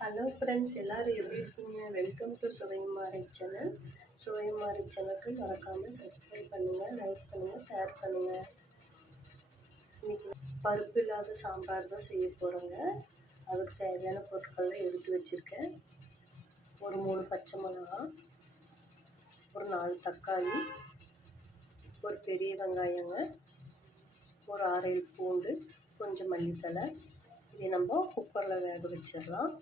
Hello friends எல்லோரும் எப்படி இருக்கீங்க? Welcome to Suvaimari channel Suvaimari சேனலுக்கு மறக்காமல் சப்ஸ்கிரைப் பண்ணுங்கள் லைக் பண்ணுங்கள் ஷேர் பண்ணுங்கள் இன்றைக்கி பருப்பு இல்லாத சாம்பார் தான் செய்ய போகிறோங்க அதுக்கு தேவையான பொருட்கள்லாம் எடுத்து வச்சுருக்கேன். ஒரு மூணு பச்சை மிளகா ஒரு நாலு தக்காளி ஒரு பெரிய வெங்காயங்க ஒரு அரை பூண்டு கொஞ்சம் மல்லித்தலை இதை நம்ம குக்கரில் வேக வச்சிடலாம்.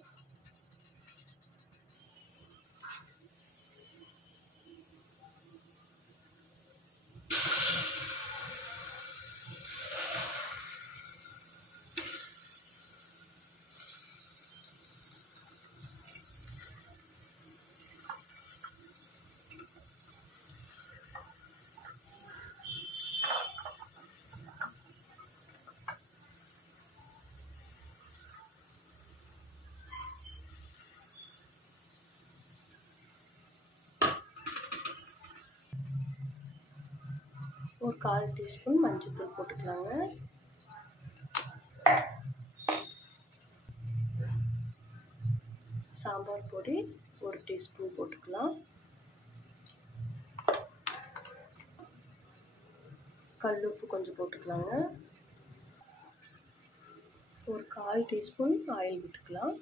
ஒரு கால் டீஸ்பூன் மஞ்சள்தூள் போட்டுக்கலாங்க. சாம்பார் பொடி ஒரு டீஸ்பூன் போட்டுக்கலாம். கல் உப்பு கொஞ்சம் போட்டுக்கலாங்க. ஒரு கால் டீஸ்பூன் ஆயில் விட்டுக்கலாம்.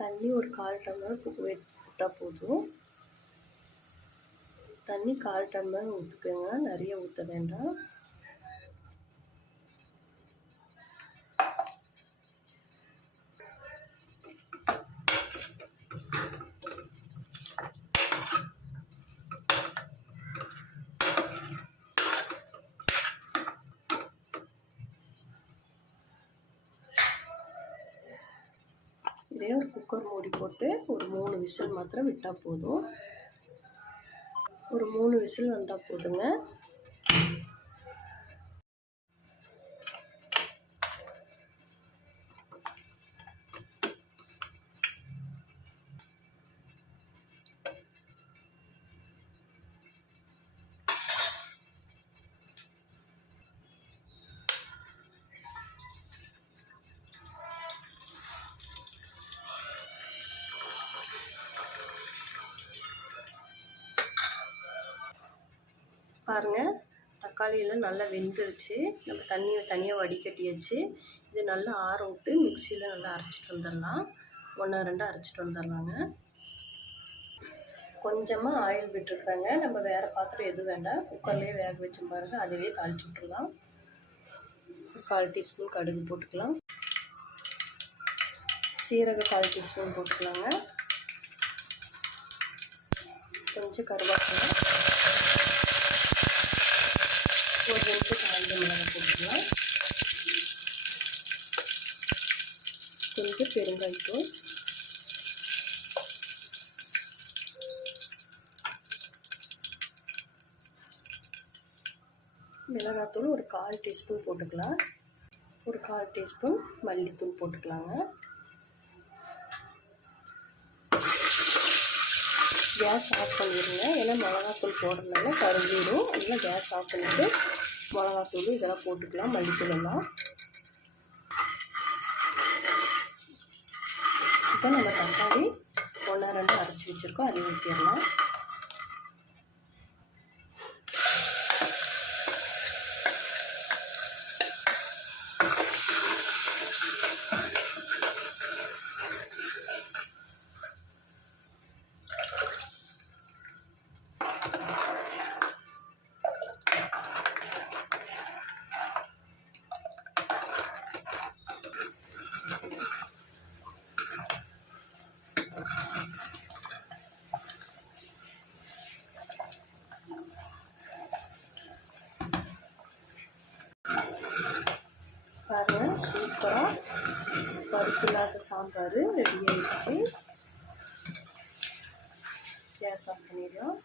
தண்ணி ஒரு கால் டம்ளர் விட்டால் போதும். தண்ணி கால் டம்ளர் ஊற்றுக்குங்க நிறைய ஊற்ற வேண்டாம். இதே ஒரு குக்கர் மூடி போட்டு ஒரு மூணு விசில் மாத்திரம் விட்டால் போதும். ஒரு மூணு விசில் வந்தால் போதுங்க. பாருங்கள் தக்காளியெல்லாம் நல்லா வெந்துருச்சு. நம்ம தண்ணியை தனியாக வடிகட்டியாச்சு. இது நல்லா ஆற விட்டு மிக்சியில் நல்லா அரைச்சிட்டு வந்துடலாம். ஒன்றா ரெண்டாக அரைச்சிட்டு வந்துடலாங்க. கொஞ்சமாக ஆயில் விட்டுருக்கேங்க. நம்ம வேறு பாத்திரம் எதுவும் வேண்டாம். குக்கர்லேயே வேக வச்சு பாருங்க. அதிலே தாளிச்சு விட்ருலாம் கால் டீஸ்பூன் கடுகு போட்டுக்கலாம். சீரக கால் டீஸ்பூன் போட்டுக்கலாங்க. கொஞ்சம் கருவேப்பிலை ஒரு நிமிஷம் காய்ந்த மிளகாய் போட்டுக்கலாம் கொஞ்சம் பெருங்காயத்தூள் மிளகாத்தூள் ஒரு கால் டீஸ்பூன் போட்டுக்கலாம். ஒரு கால் டீஸ்பூன் மல்லித்தூள் போட்டுக்கலாங்க. கேஸ் ஆஃப் பண்ணிடுங்க. ஏன்னா மிளகாத்தூள் போடுறதுனால கருகிடும். அதனால் கேஸ் ஆஃப் பண்ணிவிட்டு மிளகாத்தூள் இதெல்லாம் போட்டுக்கலாம் மல்லித்தூளெல்லாம். இப்போ நம்ம தக்காளி ஒன்றா ரெண்டு அரைச்சி வச்சுருக்கோம் அதை ஊற்றிடலாம் பருப்பு இல்லாத சாம்பார் ரெடி ஆகிடுச்சு கேஸ் ஆஃப் பண்ணிடுறோம்.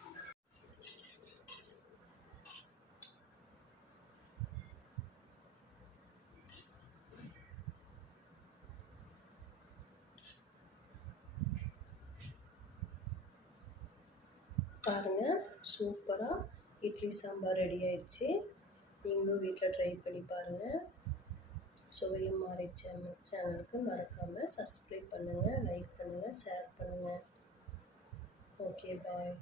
பாருங்கள் சூப்பராக இட்லி சாம்பார் ரெடி ஆயிடுச்சு. நீங்களும் வீட்டில் ட்ரை பண்ணி பாருங்கள் சுவையும் மாறி சேனல் சேனலுக்கு மறக்காமல் சப்ஸ்கிரைப் பண்ணுங்கள் லைக் பண்ணுங்கள் ஷேர் பண்ணுங்கள் ஓகே பாய்